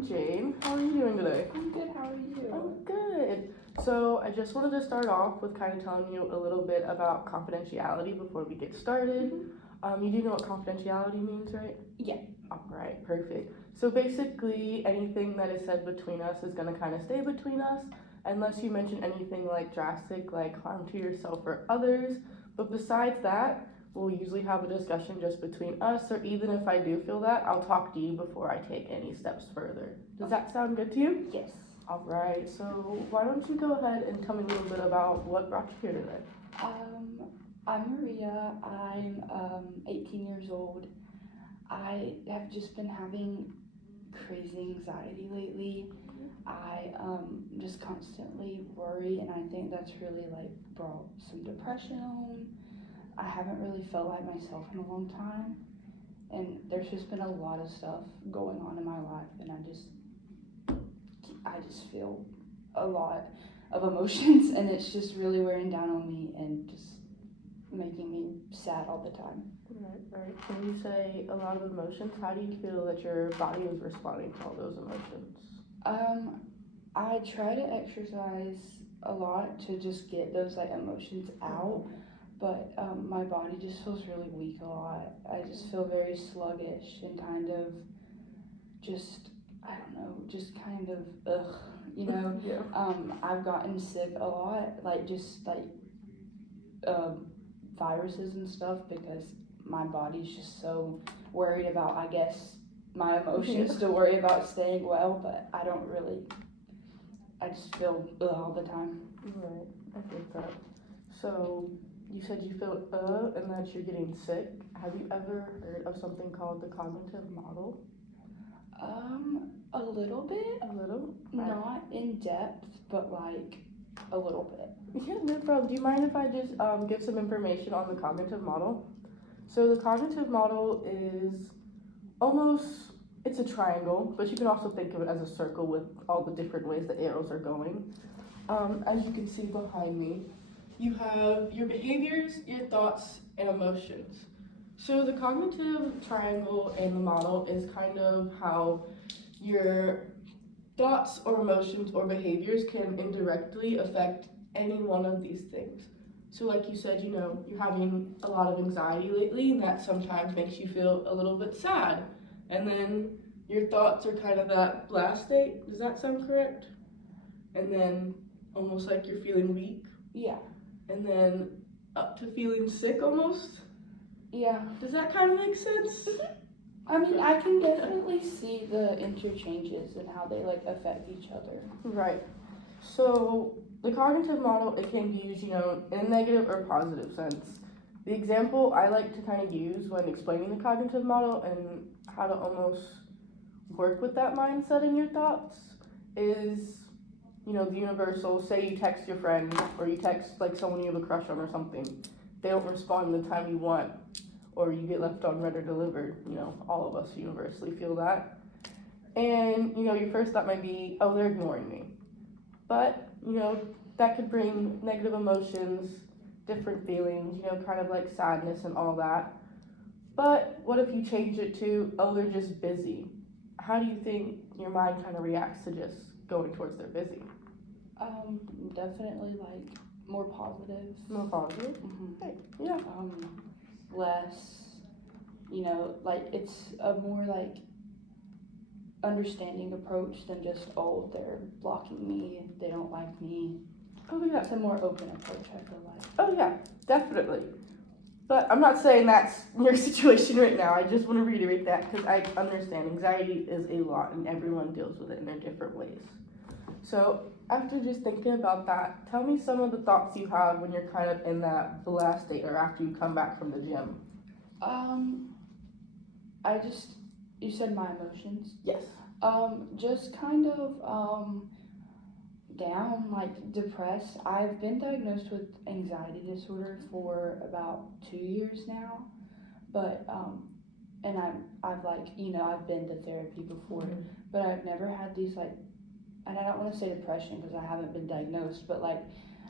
I'm Jane. How are you doing today? I'm good, how are you? I'm good. So I just wanted to start off with kind of telling you a little bit about confidentiality before we get started. You do know what confidentiality means, right? Yeah. Alright, perfect. So basically, anything that is said between us is going to kind of stay between us unless you mention anything like drastic, like harm to yourself or others. But besides that, we'll usually have a discussion just between us, or even if I do feel that, I'll talk to you before I take any steps further. Does that sound good to you? Yes. Alright, so why don't you go ahead and tell me a little bit about what brought you here today? I'm Maria. I'm 18 years old. I have just been having crazy anxiety lately. I just constantly worry, and I think that's really like brought some depression on. I haven't really felt like myself in a long time, and there's just been a lot of stuff going on in my life, and I just feel a lot of emotions, and it's just really wearing down on me and just making me sad all the time. Right. When you say a lot of emotions, how do you feel that your body is responding to all those emotions? I try to exercise a lot to just get those like emotions out, but my body just feels really weak a lot. I just feel very sluggish and kind of just, I don't know, just kind of ugh, you know. Yeah. I've gotten sick a lot, like just like viruses and stuff, because my body's just so worried about, I guess, my emotions to worry about staying well, but I just feel all the time. Right, I get that. So, you said you feel and that you're getting sick. Have you ever heard of something called the cognitive model? A little bit. A little? Not in depth, but like a little bit. Yeah, no problem. Do you mind if I just give some information on the cognitive model? So the cognitive model is it's a triangle, but you can also think of it as a circle with all the different ways the arrows are going. As you can see behind me, you have your behaviors, your thoughts, and emotions. So the cognitive triangle and the model is kind of how your thoughts or emotions or behaviors can indirectly affect any one of these things. So like you said, you're having a lot of anxiety lately, and that sometimes makes you feel a little bit sad. And then your thoughts are kind of that blast state. Does that sound correct? And then almost like you're feeling weak. Yeah. And then up to feeling sick almost. Yeah. Does that kind of make sense? I mean, I can definitely see the interchanges and how they like affect each other. Right. So the cognitive model, it can be used, in a negative or positive sense. The example I like to kind of use when explaining the cognitive model and how to almost work with that mindset in your thoughts is, the universal, say you text your friend or you text like someone you have a crush on or something. They don't respond in the time you want, or you get left unread or delivered. All of us universally feel that. And, your first thought might be, oh, they're ignoring me. But, that could bring negative emotions, different feelings, kind of like sadness and all that. But what if you change it to, oh, they're just busy? How do you think your mind kind of reacts to just going towards they're busy? Definitely like more positive. More positive? Mm-hmm. Right. Yeah. Less, like it's a more like understanding approach than just, oh, they're blocking me, they don't like me. Oh, yeah. It's a more open approach, I feel like. Oh, yeah, definitely. But I'm not saying that's your situation right now. I just want to reiterate that because I understand anxiety is a lot and everyone deals with it in their different ways. So after just thinking about that, tell me some of the thoughts you have when you're kind of in that blast state or after you come back from the gym. You said my emotions? Yes. Just kind of down, like depressed. I've been diagnosed with anxiety disorder for about 2 years now, but and I've like, I've been to therapy before, but I've never had these like, and I don't want to say depression because I haven't been diagnosed, but like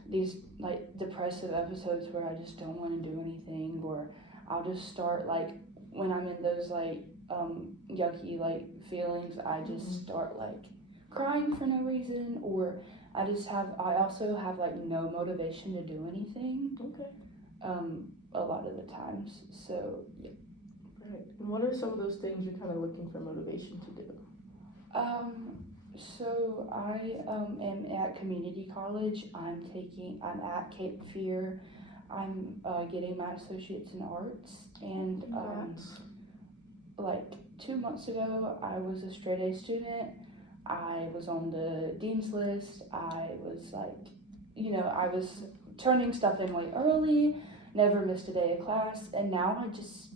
these like depressive episodes where I just don't want to do anything, or I'll just start like when I'm in those like yucky like feelings, I just start like crying for no reason, or I also have like no motivation to do anything. Okay. A lot of the times. So yeah. Right. And what are some of those things you're kind of looking for motivation to do? So I am at community college. I'm at Cape Fear. I'm getting my associates in arts, and Congrats. like 2 months ago, I was a straight A student. I was on the dean's list. I was like, I was turning stuff in way early, never missed a day of class, and now I just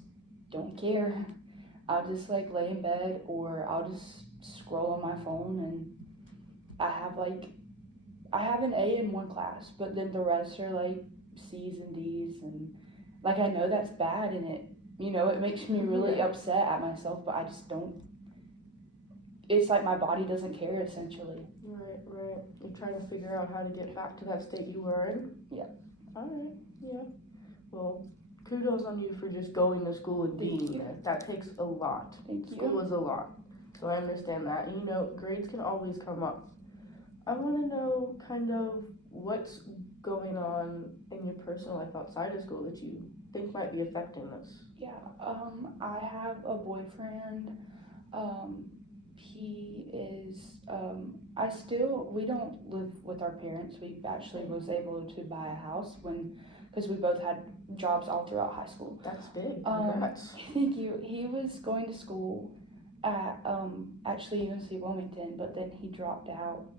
don't care. I'll just like lay in bed, or I'll just scroll on my phone, and I have an A in one class, but then the rest are like C's and D's, and like I know that's bad, and it makes me really upset at myself, but I just don't. It's like my body doesn't care, essentially. Right. You're trying to figure out how to get back to that state you were in? Yeah. Alright, yeah. Well, kudos on you for just going to school and being there. That takes a lot. Thank you. School is a lot. So I understand that. And grades can always come up. I want to know kind of what's going on in your personal life outside of school that you think might be affecting this. Yeah, I have a boyfriend. He is, we don't live with our parents. We actually was able to buy a house because we both had jobs all throughout high school. That's big. Congrats. Thank you. He was going to school at, actually UNC Wilmington, but then he dropped out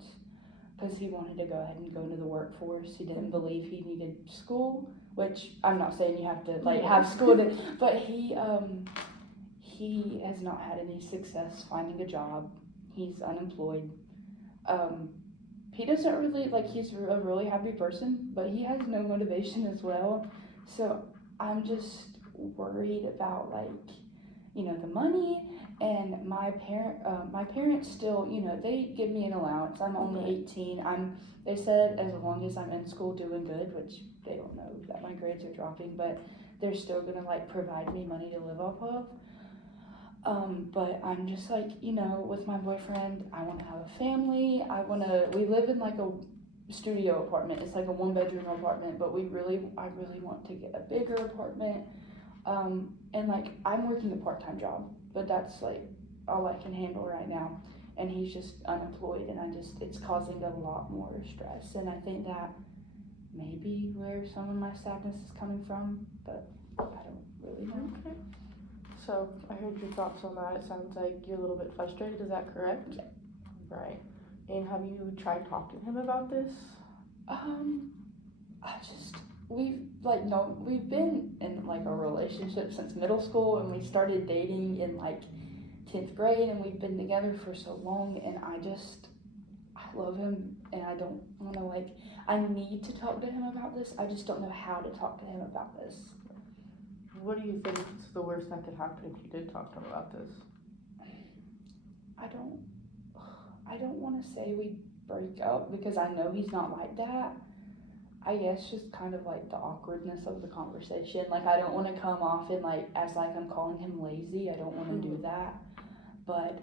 because he wanted to go ahead and go into the workforce. He didn't believe he needed school, which I'm not saying you have to have school to, but he has not had any success finding a job. He's unemployed. He doesn't really he's a really happy person, but he has no motivation as well. So I'm just worried about the money. And my parents still, they give me an allowance. I'm only 18. They said as long as I'm in school doing good, which they don't know that my grades are dropping, but they're still gonna provide me money to live off of. But I'm just with my boyfriend, I want to have a family. We live in a studio apartment. It's like a 1-bedroom apartment, but I really want to get a bigger apartment. And I'm working a part-time job, but that's all I can handle right now. And he's just unemployed, and it's causing a lot more stress. And I think that may be where some of my sadness is coming from, but I don't really know. Okay. So I heard your thoughts on that. It sounds like you're a little bit frustrated. Is that correct? Yeah. Right. And have you tried talking to him about this? We've been in a relationship since middle school, and we started dating in 10th grade, and we've been together for so long, and I love him, and I don't want to I need to talk to him about this. I just don't know how to talk to him about this. What do you think is the worst that could happen if you did talk to him about this? I don't want to say we break up, because I know he's not like that. I guess just kind of the awkwardness of the conversation. I don't want to come off and as I'm calling him lazy. I don't want to do that. But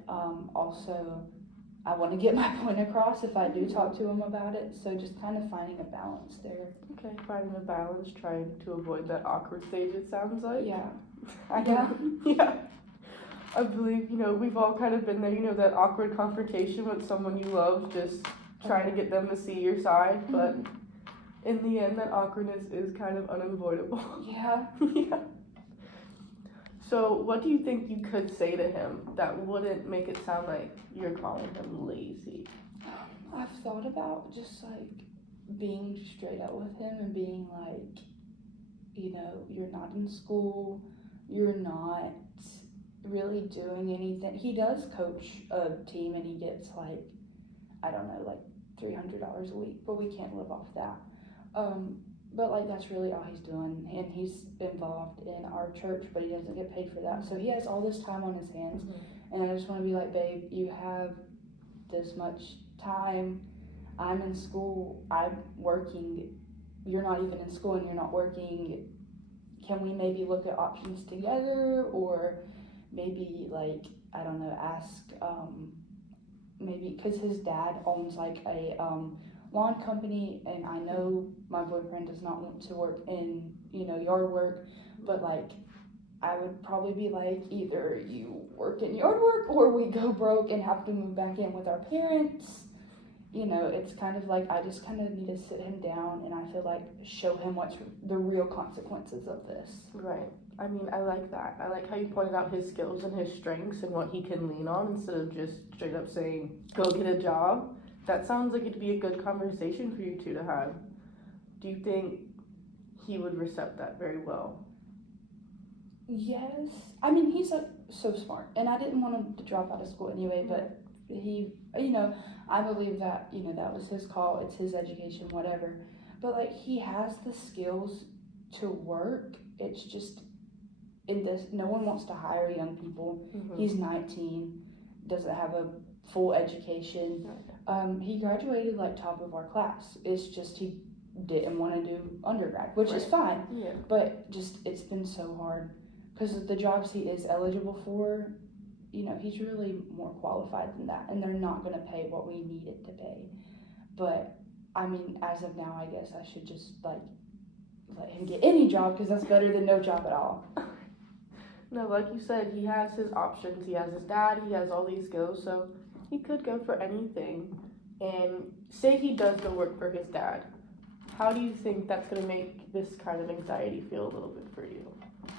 also I want to get my point across if I do talk to him about it. So just kind of finding a balance there. Okay, finding a balance, trying to avoid that awkward stage, it sounds like. Yeah. Yeah. I believe, we've all kind of been there, that awkward confrontation with someone you love, just trying to get them to see your side, but in the end, that awkwardness is kind of unavoidable. Yeah. Yeah. So what do you think you could say to him that wouldn't make it sound like you're calling him lazy? I've thought about just being straight up with him and being you're not in school, you're not really doing anything. He does coach a team, and he gets $300 a week, but we can't live off that. But that's really all he's doing, and he's involved in our church, but he doesn't get paid for that. So he has all this time on his hands, and I just want to be babe, you have this much time. I'm in school, I'm working, you're not even in school and you're not working. Can we maybe look at options together, or maybe like, I don't know, ask, maybe, cause his dad owns like a, lawn company, and I know my boyfriend does not want to work in, yard work, but like, I would probably be like, either you work in yard work or we go broke and have to move back in with our parents. It's kind of like I just kind of need to sit him down and I feel like show him what's the real consequences of this. Right. I mean, I like that. I like how you pointed out his skills and his strengths and what he can lean on instead of just straight up saying, go get a job. That sounds like it'd be a good conversation for you two to have. Do you think he would accept that very well? Yes. I mean, he's so smart, and I didn't want him to drop out of school anyway, but he, I believe that, that was his call, it's his education, whatever. But like, he has the skills to work. It's just in this, no one wants to hire young people. Mm-hmm. He's 19, doesn't have a full education. He graduated like top of our class. It's just he didn't want to do undergrad, which is fine. Yeah. But just it's been so hard because the jobs he is eligible for, he's really more qualified than that, and they're not going to pay what we need it to pay. But I mean, as of now, I guess I should just like let him get any job because that's better than no job at all. No, like you said, he has his options. He has his dad, he has all these skills, so he could go for anything. And say he does go work for his dad. How do you think that's going to make this kind of anxiety feel a little bit for you?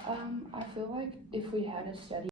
I feel like if we had a steady